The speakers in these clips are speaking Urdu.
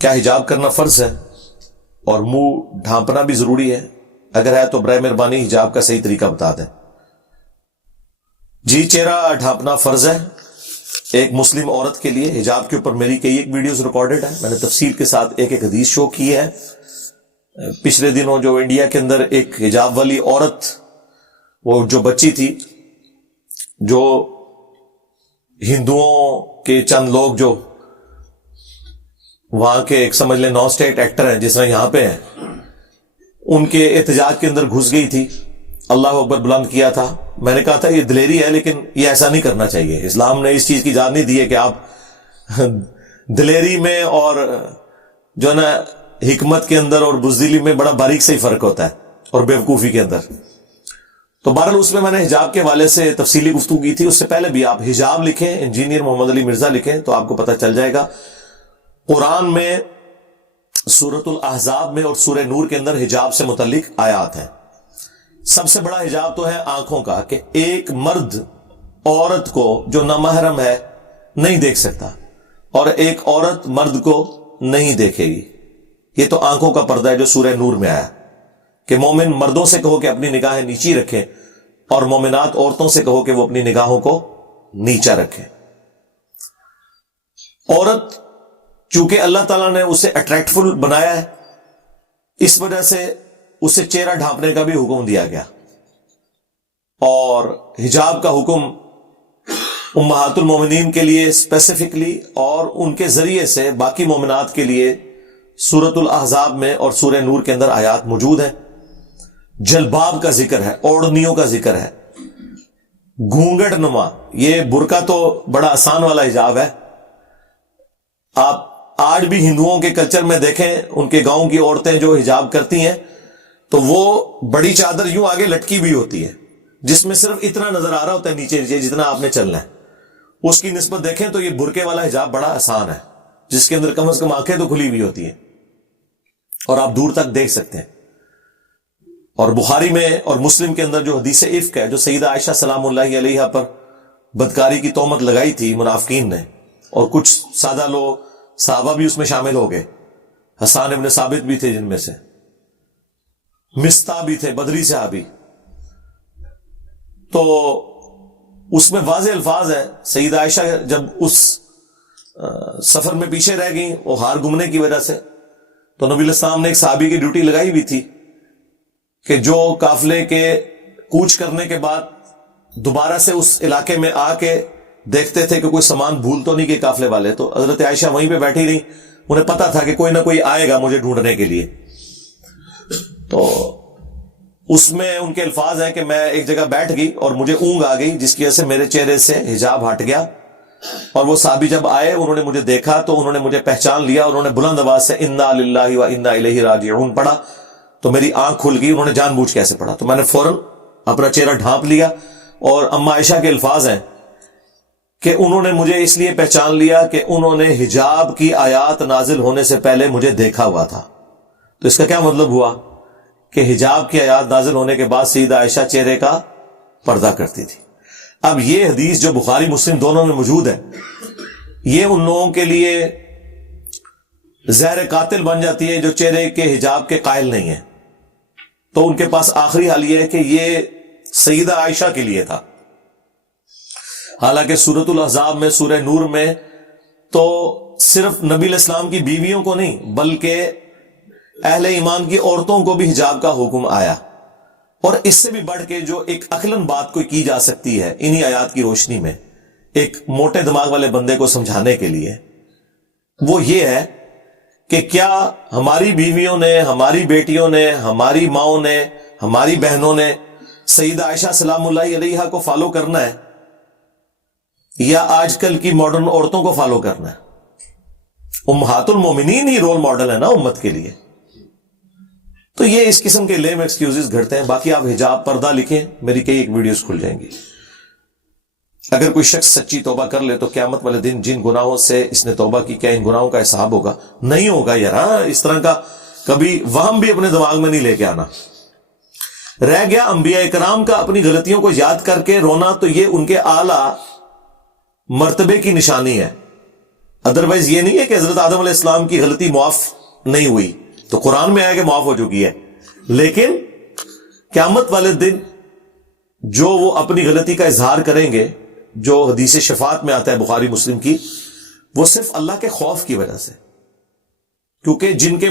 کیا حجاب کرنا فرض ہے اور منہ ڈھانپنا بھی ضروری ہے؟ اگر ہے تو برائے مہربانی حجاب کا صحیح طریقہ بتا دیں۔ جی، چہرہ ڈھانپنا فرض ہے ایک مسلم عورت کے لیے۔ حجاب کے اوپر میری کئی ایک ویڈیوز ریکارڈڈ ہیں، میں نے تفصیل کے ساتھ ایک ایک حدیث شو کی ہے۔ پچھلے دنوں جو انڈیا کے اندر ایک حجاب والی عورت، وہ جو بچی تھی، جو ہندوؤں کے چند لوگ جو وہاں کے ایک سمجھ لیں 9 اسٹیٹ ایکٹر ہیں جس طرح یہاں پہ ہیں، ان کے احتجاج کے اندر گھس گئی تھی، اللہ اکبر بلند کیا تھا۔ میں نے کہا تھا یہ دلیری ہے، لیکن یہ ایسا نہیں کرنا چاہیے۔ اسلام نے اس چیز کی اجازت نہیں دی ہے کہ آپ دلیری میں اور جو ہے نا حکمت کے اندر اور بزدلی میں بڑا باریک سے ہی فرق ہوتا ہے، اور بیوقوفی کے اندر۔ تو بہرحال اس میں نے حجاب کے حوالے سے تفصیلی گفتگو کی تھی۔ اس سے پہلے بھی آپ حجاب لکھیں، انجینئر محمد علی مرزا لکھیں تو آپ کو پتہ چل جائے گا۔ قرآن میں سورۃ الاحزاب میں اور سورہ نور کے اندر حجاب سے متعلق آیات ہیں۔ سب سے بڑا حجاب تو ہے آنکھوں کا، کہ ایک مرد عورت کو جو نامحرم ہے نہیں دیکھ سکتا، اور ایک عورت مرد کو نہیں دیکھے گی۔ یہ تو آنکھوں کا پردہ ہے جو سورہ نور میں آیا، کہ مومن مردوں سے کہو کہ اپنی نگاہیں نیچی رکھیں، اور مومنات عورتوں سے کہو کہ وہ اپنی نگاہوں کو نیچا رکھیں۔ عورت چونکہ اللہ تعالیٰ نے اسے اٹریکٹفل بنایا ہے، اس وجہ سے اسے چہرہ ڈھانپنے کا بھی حکم دیا گیا، اور حجاب کا حکم امہات المومنین کے لیے اسپیسیفکلی، اور ان کے ذریعے سے باقی مومنات کے لیے سورۃ الاحزاب میں اور سورہ نور کے اندر آیات موجود ہیں۔ جلباب کا ذکر ہے، اوڑھنیوں کا ذکر ہے، گھونگھٹ نما۔ یہ برقع تو بڑا آسان والا حجاب ہے۔ آپ آج بھی ہندوؤں کے کلچر میں دیکھیں، ان کے گاؤں کی عورتیں جو حجاب کرتی ہیں تو وہ بڑی چادر یوں آگے لٹکی بھی ہوتی ہے، جس میں صرف اتنا نظر آ رہا ہوتا ہے نیچے نیچے جتنا آپ نے چلنا ہے۔ اس کی نسبت دیکھیں تو یہ برقعے والا حجاب بڑا آسان ہے، جس کے اندر کم از کم آنکھیں تو کھلی ہوئی ہوتی ہیں اور آپ دور تک دیکھ سکتے ہیں۔ اور بخاری میں اور مسلم کے اندر جو حدیث افک ہے، جو سیدہ عائشہ سلام اللہ علیہا پر بدکاری کی تہمت لگائی تھی منافقین نے، اور کچھ سادہ لوگ صحابہ بھی اس میں شامل ہو گئے، حسان ابن ثابت بھی تھے جن میں سے، مستہ بھی تھے بدری صحابی، تو اس میں واضح الفاظ ہیں۔ سیدہ عائشہ جب اس سفر میں پیچھے رہ گئیں، وہ ہار گمنے کی وجہ سے، تو نبی علیہ السلام نے ایک صحابی کی ڈیوٹی لگائی ہوئی تھی کہ جو قافلے کے کوچ کرنے کے بعد دوبارہ سے اس علاقے میں آ کے دیکھتے تھے کہ کوئی سامان بھول تو نہیں کہ قافلے والے۔ تو حضرت عائشہ وہیں پہ بیٹھی رہی، انہیں پتا تھا کہ کوئی نہ کوئی آئے گا مجھے ڈھونڈنے کے لیے۔ تو اس میں ان کے الفاظ ہیں کہ میں ایک جگہ بیٹھ گئی اور مجھے اونگ آ گئی، جس کی وجہ سے میرے چہرے سے حجاب ہٹ گیا، اور وہ صحابی جب آئے انہوں نے مجھے دیکھا تو انہوں نے مجھے پہچان لیا، اور انہوں نے بلند آواز سے انا للہ و انا الیہ راجعون پڑھا، تو میری آنکھ کھل گئی۔ انہوں نے جان بوجھ کیسے پڑھا، تو میں نے فوراً اپنا چہرہ ڈھانپ لیا۔ اور اما عائشہ کے الفاظ ہیں کہ انہوں نے مجھے اس لیے پہچان لیا کہ انہوں نے حجاب کی آیات نازل ہونے سے پہلے مجھے دیکھا ہوا تھا۔ تو اس کا کیا مطلب ہوا کہ حجاب کی آیات نازل ہونے کے بعد سیدہ عائشہ چہرے کا پردہ کرتی تھی۔ اب یہ حدیث جو بخاری مسلم دونوں میں موجود ہے، یہ ان لوگوں کے لیے زہر قاتل بن جاتی ہے جو چہرے کے حجاب کے قائل نہیں ہیں۔ تو ان کے پاس آخری حل یہ ہے کہ یہ سیدہ عائشہ کے لیے تھا، حالانکہ سورۃ الاحزاب میں سورہ نور میں تو صرف نبی علیہ السلام کی بیویوں کو نہیں بلکہ اہل ایمان کی عورتوں کو بھی حجاب کا حکم آیا۔ اور اس سے بھی بڑھ کے جو ایک عقلاً بات کوئی کی جا سکتی ہے انہی آیات کی روشنی میں ایک موٹے دماغ والے بندے کو سمجھانے کے لیے، وہ یہ ہے کہ کیا ہماری بیویوں نے، ہماری بیٹیوں نے، ہماری ماؤں نے، ہماری بہنوں نے سیدہ عائشہ سلام اللہ علیہا کو فالو کرنا ہے، یا آج کل کی ماڈرن عورتوں کو فالو کرنا ہے؟ امہات المومنین ہی رول ماڈل ہے نا امت کے لیے۔ تو یہ اس قسم کے لیم ایکسکیوزز گھڑتے ہیں۔ باقی آپ حجاب پردہ لکھیں، میری کئی ایک ویڈیوز کھل جائیں گی۔ اگر کوئی شخص سچی توبہ کر لے تو قیامت والے دن جن گناہوں سے اس نے توبہ کی، کیا ان گناہوں کا حساب ہوگا؟ نہیں ہوگا یار۔ ہاں، اس طرح کا کبھی وہم بھی اپنے دماغ میں نہیں لے کے آنا۔ رہ گیا انبیاء کرام کا اپنی غلطیوں کو یاد کر کے رونا، تو یہ ان کے اعلیٰ مرتبے کی نشانی ہے ادروائز یہ نہیں ہے کہ حضرت آدم علیہ السلام کی غلطی معاف نہیں ہوئی، تو قرآن میں آیا کہ معاف ہو چکی ہے، لیکن قیامت والے دن جو وہ اپنی غلطی کا اظہار کریں گے، جو حدیث شفاعت میں آتا ہے بخاری مسلم کی، وہ صرف اللہ کے خوف کی وجہ سے، کیونکہ جن کے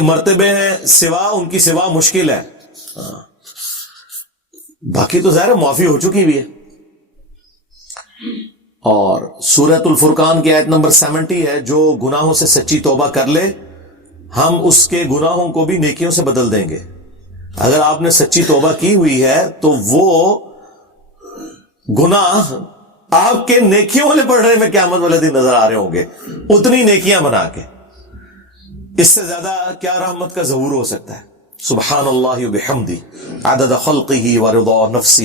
مرتبے ہیں سوا، ان کی سوا مشکل ہے، باقی تو ظاہر معافی ہو چکی بھی ہے۔ اور سورۃ الفرقان کی آیت نمبر 70 ہے، جو گناہوں سے سچی توبہ کر لے ہم اس کے گناہوں کو بھی نیکیوں سے بدل دیں گے۔ اگر آپ نے سچی توبہ کی ہوئی ہے تو وہ گناہ آپ کے نیکیوں والے پڑھنے میں قیامت والے دن نظر آ رہے ہوں گے، اتنی نیکیاں بنا کے۔ اس سے زیادہ کیا رحمت کا ظہور ہو سکتا ہے؟ سبحان اللہ وبحمدہ عدد خلقہ ورضا نفسہ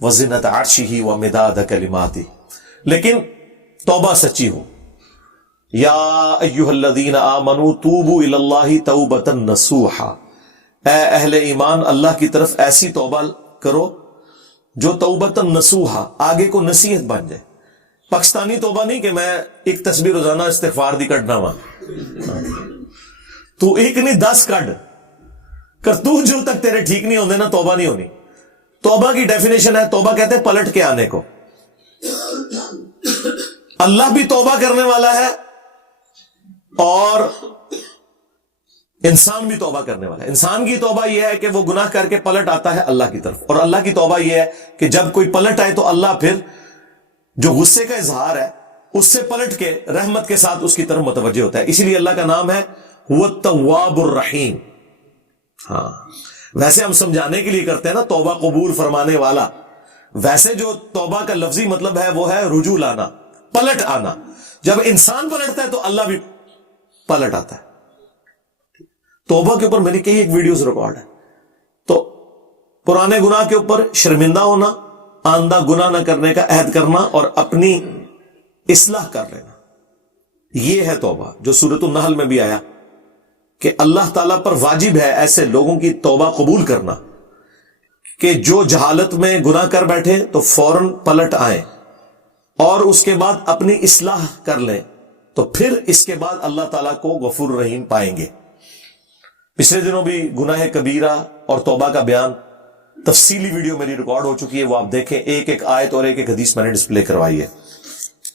وزنۃ عرشہ ومداد کلماتہ۔ لیکن توبہ سچی ہو۔ یا ایھا الذین آمنوا توبوا الی اللہ توبۃ نصوحا، اے اہل ایمان اللہ کی طرف ایسی توبہ کرو جو توبۃ نصوحا، آگے کو نصیحت بن جائے۔ پاکستانی توبہ نہیں کہ میں ایک تسبیح روزانہ استغفار دی کڈنا وا، تو ایک نہیں 10 کڈ کرتوت جو تک تیرے ٹھیک نہیں ہوندے نا توبہ نہیں ہونی۔ توبہ کی ڈیفینیشن ہے، توبہ کہتے ہیں پلٹ کے آنے کو۔ اللہ بھی توبہ کرنے والا ہے اور انسان بھی توبہ کرنے والا ہے۔ انسان کی توبہ یہ ہے کہ وہ گناہ کر کے پلٹ آتا ہے اللہ کی طرف، اور اللہ کی توبہ یہ ہے کہ جب کوئی پلٹ آئے تو اللہ پھر جو غصے کا اظہار ہے اس سے پلٹ کے رحمت کے ساتھ اس کی طرف متوجہ ہوتا ہے۔ اسی لیے اللہ کا نام ہے هو التواب الرحیم۔ ہاں، ویسے ہم سمجھانے کے لیے کرتے ہیں نا توبہ قبول فرمانے والا، ویسے جو توبہ کا لفظی مطلب ہے وہ ہے رجوع لانا، پلٹ آنا۔ جب انسان پلٹتا ہے تو اللہ بھی پلٹ آتا ہے۔ توبہ کے اوپر میری کئی ایک ویڈیوز ریکارڈ ہے۔ تو پرانے گناہ کے اوپر شرمندہ ہونا، آئندہ گناہ نہ کرنے کا عہد کرنا اور اپنی اصلاح کر لینا، یہ ہے توبہ، جو سورۃ النحل میں بھی آیا کہ اللہ تعالیٰ پر واجب ہے ایسے لوگوں کی توبہ قبول کرنا کہ جو جہالت میں گناہ کر بیٹھے تو فوراً پلٹ آئیں اور اس کے بعد اپنی اصلاح کر لیں، تو پھر اس کے بعد اللہ تعالیٰ کو غفور رحیم پائیں گے۔ پچھلے دنوں بھی گناہ کبیرہ اور توبہ کا بیان تفصیلی ویڈیو میری ریکارڈ ہو چکی ہے، وہ آپ دیکھیں، ایک ایک آیت اور ایک ایک حدیث میں نے ڈسپلے کروائی ہے۔